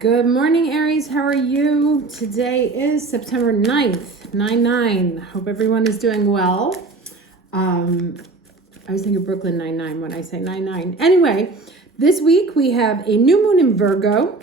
Good morning, Aries. How are you? Today is September 9th, 9/9. Hope everyone is doing well. I was thinking Brooklyn 9/9 when I say 9/9. Anyway, this week we have a new moon in Virgo.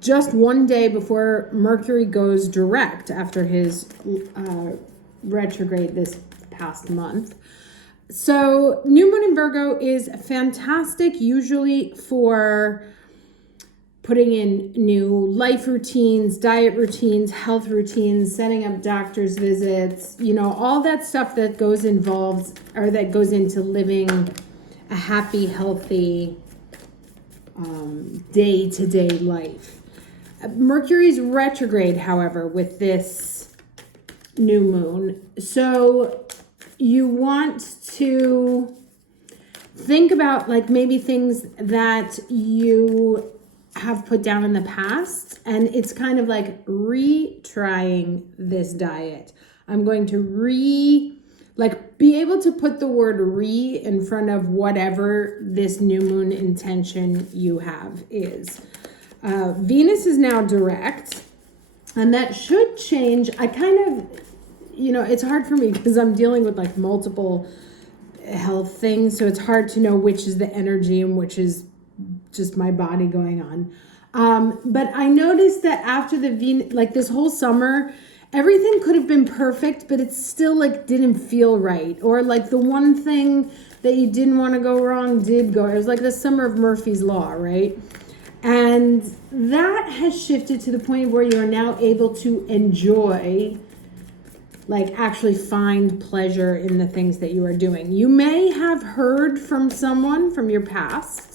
Just one day before Mercury goes direct after his retrograde this past month. So new moon in Virgo is fantastic usually for putting in new life routines, diet routines, health routines, setting up doctor's visits, all that stuff that goes into living a happy, healthy, day-to-day life. Mercury's retrograde, however, with this new moon. So you want to think about maybe things that you have put down in the past, and it's kind of like retrying this diet. I'm going to be able to put the word re in front of whatever this new moon intention you have is. Venus is now direct, and that should change. I kind of, it's hard for me because I'm dealing with multiple health things, so it's hard to know which is the energy and which is just my body going on. But I noticed that after the Venus, this whole summer, everything could have been perfect, but it still didn't feel right. Or the one thing that you didn't want to go wrong did go. It was like the summer of Murphy's Law, right? And that has shifted to the point where you are now able to enjoy, actually find pleasure in the things that you are doing. You may have heard from someone from your past,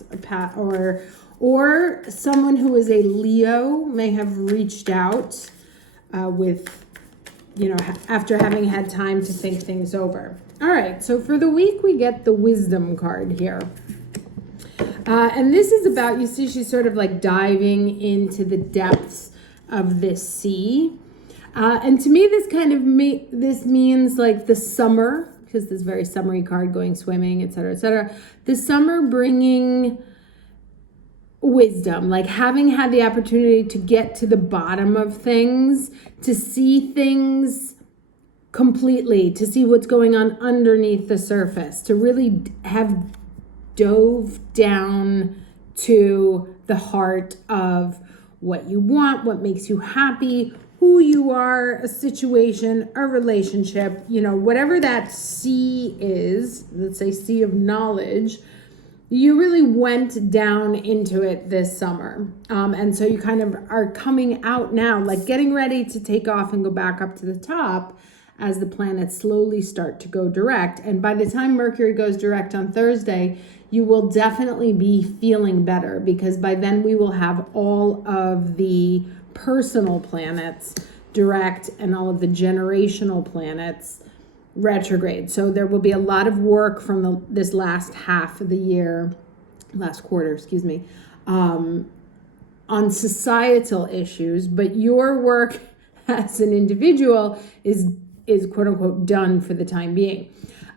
or someone who is a Leo may have reached out after having had time to think things over. All right, so for the week, we get the wisdom card here. And this is about, you see, she's sort of diving into the depths of this sea. And to me, this kind of this means the summer, because this very summery card, going swimming, etc., etc. The summer bringing wisdom, having had the opportunity to get to the bottom of things, to see things completely, to see what's going on underneath the surface, to really have dove down to the heart of what you want, what makes you happy, who you are, a situation, a relationship, whatever that sea is, let's say sea of knowledge, you really went down into it this summer. And so you kind of are coming out now, getting ready to take off and go back up to the top as the planets slowly start to go direct. And by the time Mercury goes direct on Thursday, you will definitely be feeling better, because by then we will have all of the personal planets direct and all of the generational planets retrograde. So there will be a lot of work from this last quarter, on societal issues, but your work as an individual is quote unquote done for the time being.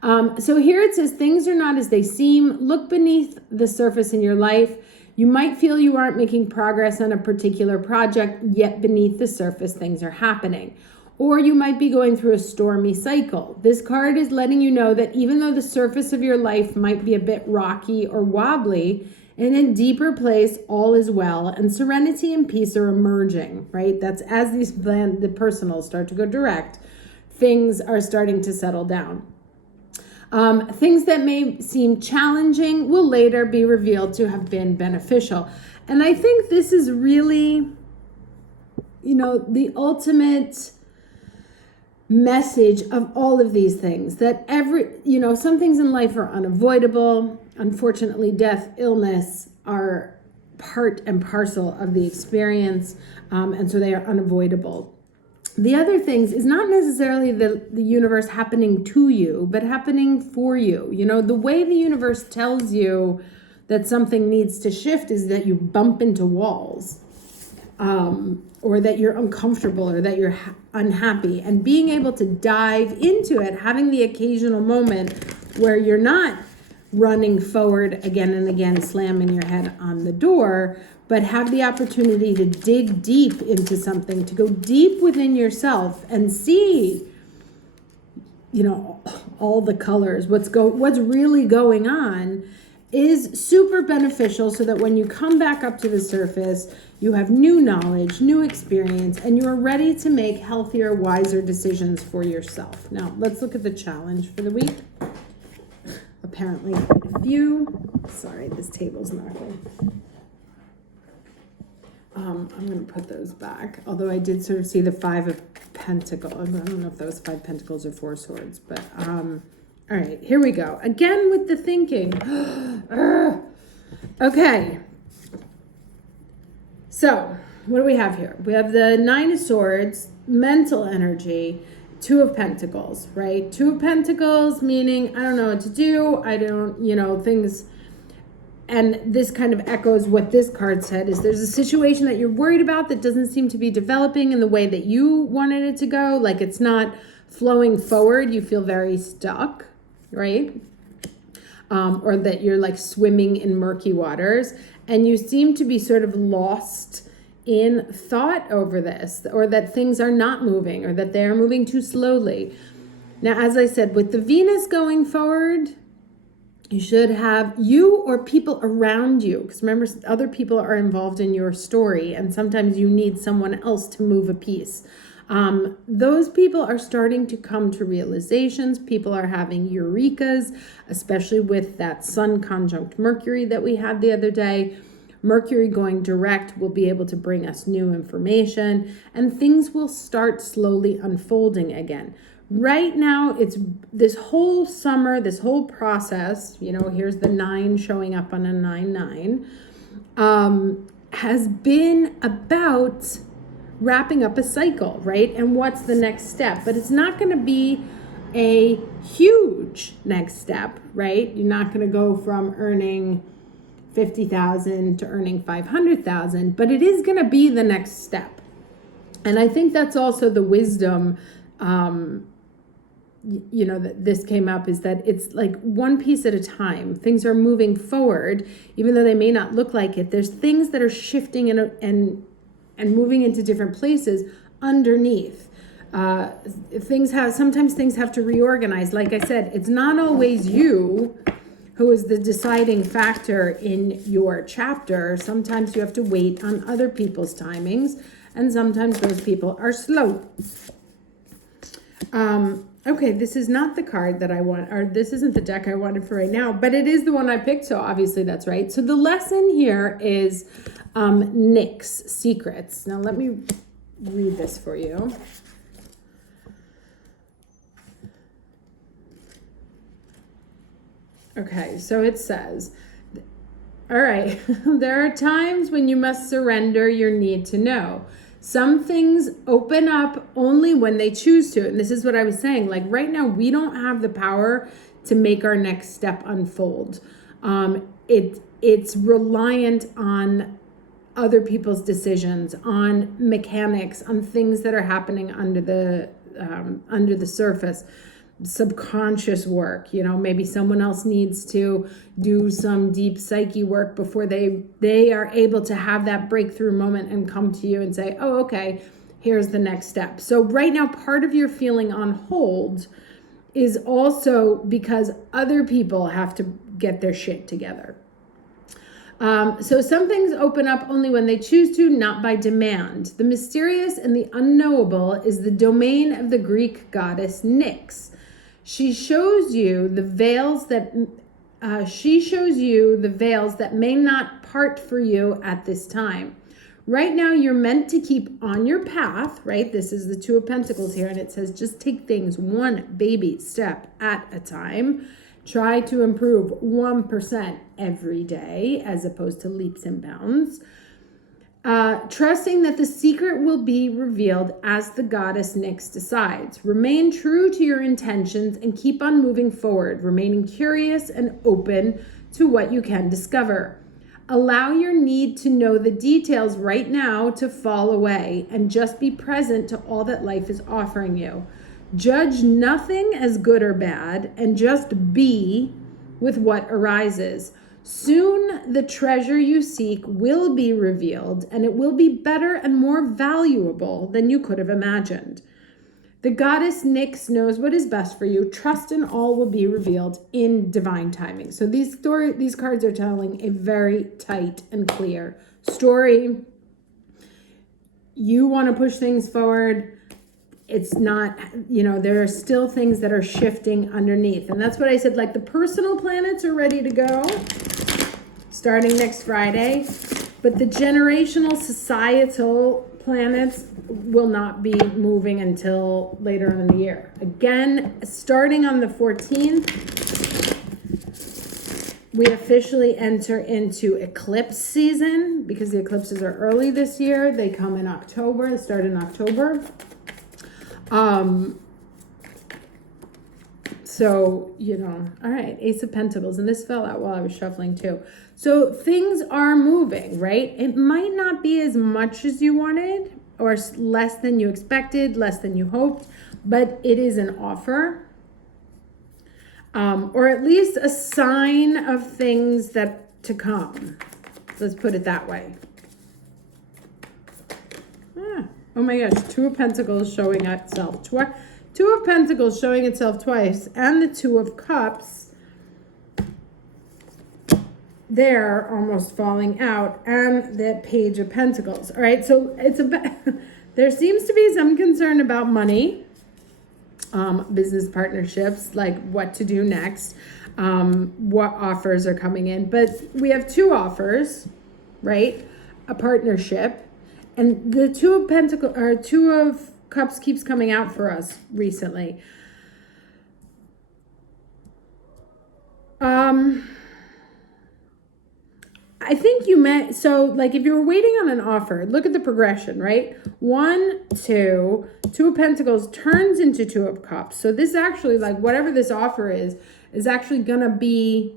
So here it says, things are not as they seem. Look beneath the surface in your life. You might feel you aren't making progress on a particular project, yet beneath the surface, things are happening. Or you might be going through a stormy cycle. This card is letting you know that even though the surface of your life might be a bit rocky or wobbly, in a deeper place, all is well, and serenity and peace are emerging, right? That's as the personals start to go direct, things are starting to settle down. Things that may seem challenging will later be revealed to have been beneficial. And I think this is really, the ultimate message of all of these things, that some things in life are unavoidable. Unfortunately, death, illness are part and parcel of the experience, and so they are unavoidable. The other things is not necessarily the universe happening to you, but happening for you. The way the universe tells you that something needs to shift is that you bump into walls, or that you're uncomfortable, or that you're unhappy. And being able to dive into it, having the occasional moment where you're not running forward again and again, slamming your head on the door, but have the opportunity to dig deep into something, to go deep within yourself and see, you know, all the colors, what's really going on, is super beneficial, so that when you come back up to the surface, you have new knowledge, new experience, and you're ready to make healthier, wiser decisions for yourself. Now, let's look at the challenge for the week. Apparently quite a few. Sorry, this table's knocking. I'm going to put those back. Although I did sort of see the 5 of Pentacles. I don't know if that was 5 Pentacles or 4 Swords. But, all right, here we go. Again with the thinking. Okay. So, what do we have here? We have the 9 of Swords, mental energy, 2 of Pentacles, right? 2 of Pentacles, meaning I don't know what to do. I don't, things. And this kind of echoes what this card said, is there's a situation that you're worried about that doesn't seem to be developing in the way that you wanted it to go. Like it's not flowing forward. You feel very stuck, right? Or that you're like swimming in murky waters, and you seem to be sort of lost in thought over this, or that things are not moving, or that they are moving too slowly. Now, as I said, with the Venus going forward, you should have you or people around you, because remember, other people are involved in your story, and sometimes you need someone else to move a piece. Those people are starting to come to realizations. People are having eurekas, especially with that Sun conjunct Mercury that we had the other day. Mercury going direct will be able to bring us new information, and things will start slowly unfolding again. Right now, it's this whole summer, this whole process, here's the 9 showing up on a 9-9, has been about wrapping up a cycle, right? And what's the next step? But it's not going to be a huge next step, right? You're not going to go from earning 50,000 to earning 500,000, but it is going to be the next step. And I think that's also the wisdom, that this came up, is that it's like one piece at a time. Things are moving forward, even though they may not look like it. There's things that are shifting and moving into different places underneath. Sometimes things have to reorganize. Like I said, it's not always you who is the deciding factor in your chapter. Sometimes you have to wait on other people's timings, and sometimes those people are slow. Okay, this is not the card that I want, or this isn't the deck I wanted for right now, but it is the one I picked, so obviously that's right. So the lesson here is Nick's secrets. Now let me read this for you. Okay, so it says, all right, there are times when you must surrender your need to know. Some things open up only when they choose to. And this is what I was saying. Like right now, we don't have the power to make our next step unfold. It's reliant on other people's decisions, on mechanics, on things that are happening under the surface. Subconscious work, maybe someone else needs to do some deep psyche work before they are able to have that breakthrough moment and come to you and say, oh, okay, here's the next step. So right now, part of your feeling on hold is also because other people have to get their shit together. So some things open up only when they choose to, not by demand. The mysterious and the unknowable is the domain of the Greek goddess Nyx. She shows you the veils that may not part for you at this time. Right now, you're meant to keep on your path, right? This is the 2 of Pentacles here, and it says just take things one baby step at a time. Try to improve 1% every day as opposed to leaps and bounds. Trusting that the secret will be revealed as the goddess Nyx decides. Remain true to your intentions and keep on moving forward, remaining curious and open to what you can discover. Allow your need to know the details right now to fall away and just be present to all that life is offering you. Judge nothing as good or bad and just be with what arises. Soon the treasure you seek will be revealed, and it will be better and more valuable than you could have imagined. The goddess Nyx knows what is best for you. Trust in all will be revealed in divine timing. So these cards are telling a very tight and clear story. You want to push things forward. It's not, there are still things that are shifting underneath. And that's what I said, like the personal planets are ready to go starting next Friday, but the generational societal planets will not be moving until later in the year. Again, starting on the 14th, we officially enter into eclipse season because the eclipses are early this year. They come in October, they start in October. So, all right, Ace of Pentacles, and this fell out while I was shuffling too. So things are moving, right? It might not be as much as you wanted or less than you expected, less than you hoped, but it is an offer. Or at least a sign of things that to come. Let's put it that way. Oh my gosh, Two of Pentacles showing itself twice. Two of Pentacles showing itself twice, and the Two of Cups. They're almost falling out, and the Page of Pentacles. All right, so it's there seems to be some concern about money, business partnerships, like what to do next, what offers are coming in. But we have two offers, right? A partnership. And the Two of Pentacles or Two of Cups keeps coming out for us recently. I think you meant, so like if you were waiting on an offer, look at the progression, right? 1, 2, Two of Pentacles turns into Two of Cups. So this actually, like whatever this offer is actually going to be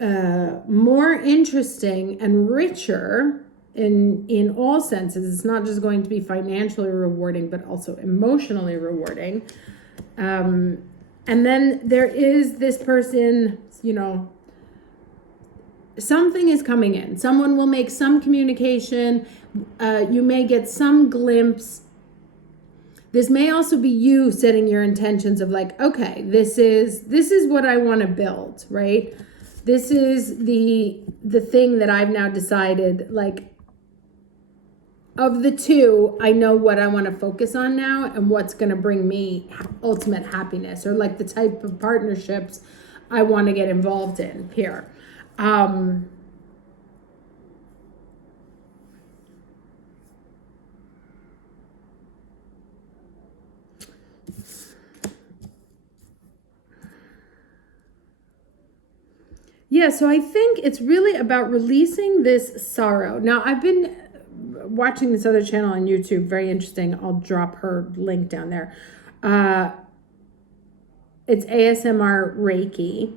more interesting and richer in all senses. It's not just going to be financially rewarding, but also emotionally rewarding. And then there is this person, something is coming in. Someone will make some communication. You may get some glimpse. This may also be you setting your intentions of like, okay, this is what I want to build, right? This is the thing that I've now decided, like, of the two, I know what I want to focus on now and what's going to bring me ultimate happiness, or like the type of partnerships I want to get involved in here. Yeah, so I think it's really about releasing this sorrow. Now, I've been watching this other channel on YouTube, very interesting. I'll drop her link down there. It's ASMR Reiki.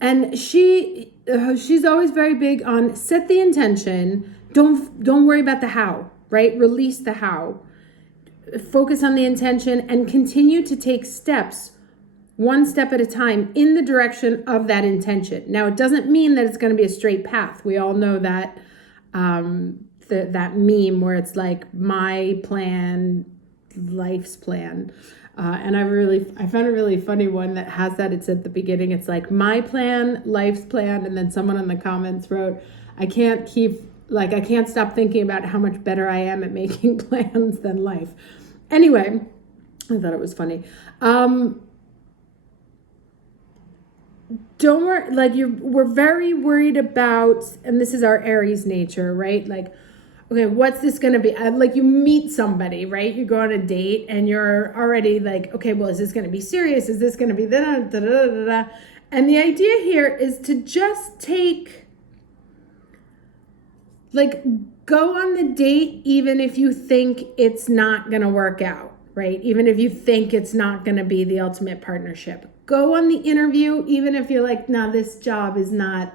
And she's always very big on set the intention. Don't worry about the how, right? Release the how. Focus on the intention and continue to take steps, one step at a time, in the direction of that intention. Now, it doesn't mean that it's going to be a straight path. We all know that that meme where it's like my plan, life's plan. And I found a really funny one that has that. It's at the beginning. It's like my plan, life's plan. And then someone in the comments wrote, I can't stop thinking about how much better I am at making plans than life. Anyway, I thought it was funny. Don't worry, like we're very worried about, and this is our Aries nature, right? Like, okay, what's this going to be? Like you meet somebody, right? You go on a date and you're already like, okay, well, is this going to be serious? Is this going to be da-da-da-da-da-da? And the idea here is to just go on the date even if you think it's not going to work out, right? Even if you think it's not going to be the ultimate partnership. Go on the interview even if you're like, no, this job is not,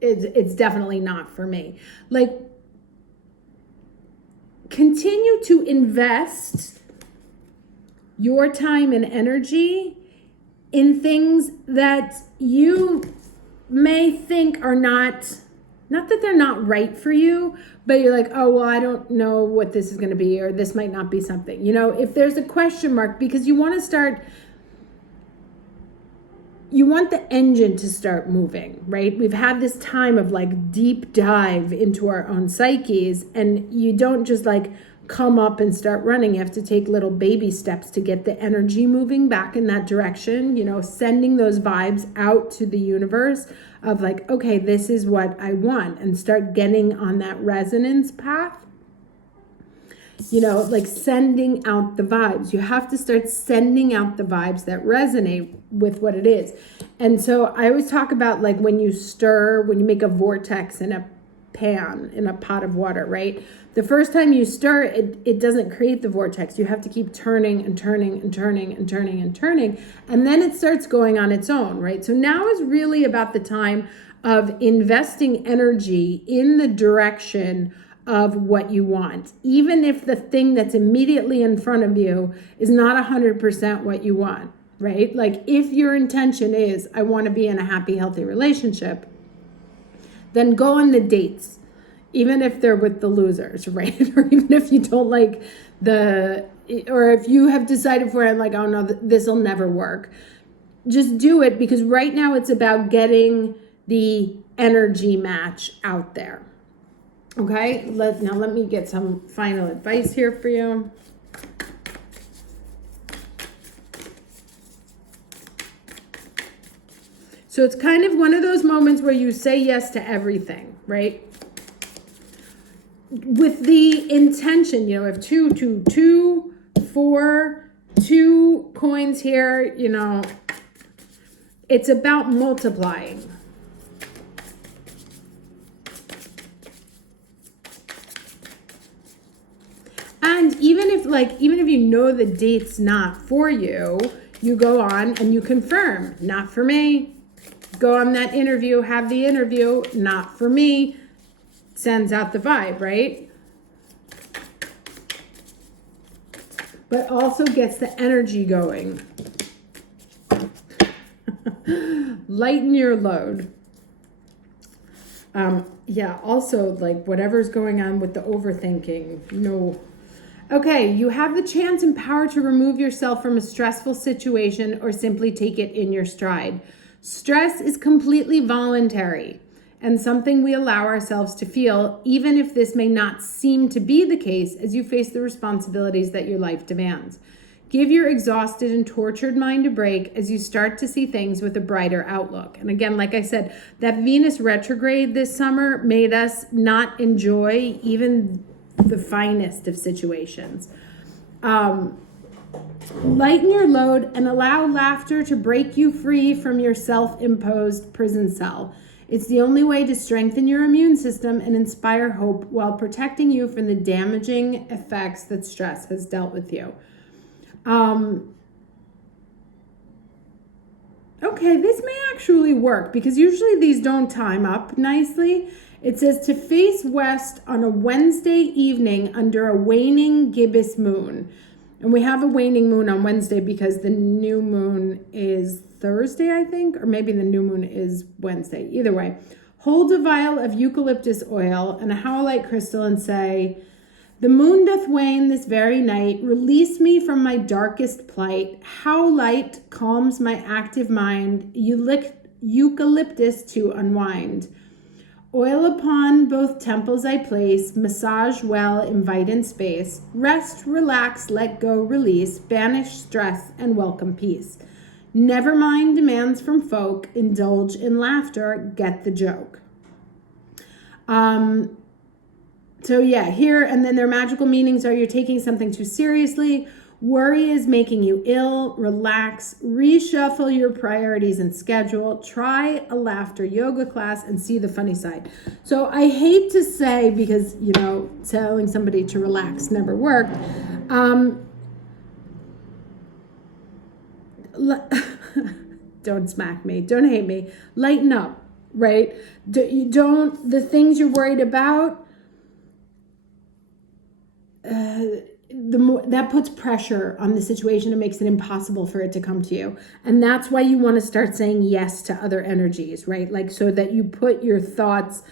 it's definitely not for me. Like, continue to invest your time and energy in things that you may think are not that they're not right for you, but you're like, oh, well, I don't know what this is going to be, or this might not be something. If there's a question mark, because you want the engine to start moving, right? We've had this time of like deep dive into our own psyches, and you don't just like come up and start running. You have to take little baby steps to get the energy moving back in that direction, sending those vibes out to the universe of like, okay, this is what I want, and start getting on that resonance path. Like sending out the vibes. You have to start sending out the vibes that resonate with what it is. And so I always talk about like when you make a vortex in a pan, in a pot of water, right? The first time you stir, it doesn't create the vortex. You have to keep turning and turning and turning and turning and turning. And then it starts going on its own, right? So now is really about the time of investing energy in the direction of what you want, even if the thing that's immediately in front of you is not 100% what you want, right? Like if your intention is, I want to be in a happy, healthy relationship, then go on the dates, even if they're with the losers, right? Or even if you don't like or if you have decided for it, like, oh no, this will never work. Just do it, because right now it's about getting the energy match out there. Okay, let me get some final advice here for you. So it's kind of one of those moments where you say yes to everything, right? With the intention, if 2, 4, 2 coins here, it's about multiplying. And even if the date's not for you, you go on and you confirm, not for me. Go on that interview, have the interview, not for me. Sends out the vibe, right? But also gets the energy going. Lighten your load. Also like whatever's going on with the overthinking, no. Okay, you have the chance and power to remove yourself from a stressful situation or simply take it in your stride. Stress is completely voluntary and something we allow ourselves to feel, even if this may not seem to be the case as you face the responsibilities that your life demands. Give your exhausted and tortured mind a break as you start to see things with a brighter outlook. And again, like I said, that Venus retrograde this summer made us not enjoy even the finest of situations. Lighten your load and allow laughter to break you free from your self-imposed prison cell. It's the only way to strengthen your immune system and inspire hope while protecting you from the damaging effects that stress has dealt with you. Okay, this may actually work because usually these don't time up nicely. It says to face west on a Wednesday evening under a waning gibbous moon. And we have a waning moon on Wednesday because the new moon is Thursday, I think, or maybe the new moon is Wednesday. Either way, hold a vial of eucalyptus oil and a howlite crystal and say, the moon doth wane this very night. Release me from my darkest plight. Howlite calms my active mind. Eucalyptus to unwind. Oil upon both temples I place, massage well, invite in space, rest, relax, let go, release, banish stress, and welcome peace. Never mind demands from folk, indulge in laughter, get the joke. So yeah, here, and then their magical meanings are you're taking something too seriously, worry is making you ill, relax, reshuffle your priorities and schedule, try a laughter yoga class and see the funny side. So I hate to say, because, telling somebody to relax never worked. Don't smack me, don't hate me, lighten up, right? The things you're worried about, the more that puts pressure on the situation and makes it impossible for it to come to you. And that's why you want to start saying yes to other energies, right? Like, so that you put your thoughts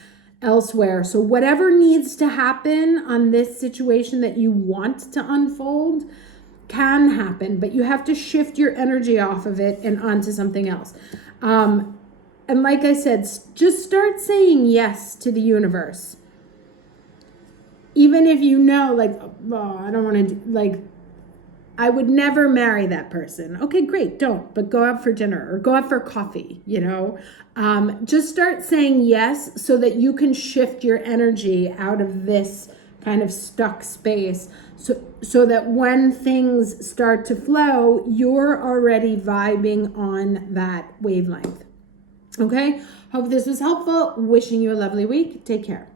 elsewhere. So whatever needs to happen on this situation that you want to unfold can happen, but you have to shift your energy off of it and onto something else. And like I said, just start saying yes to the universe. Even if you know, like, oh, I don't want to, like, I would never marry that person. Okay, great, don't. But go out for dinner or go out for coffee, you know. Just start saying yes so that you can shift your energy out of this kind of stuck space. So that when things start to flow, you're already vibing on that wavelength. Okay? Hope this was helpful. Wishing you a lovely week. Take care.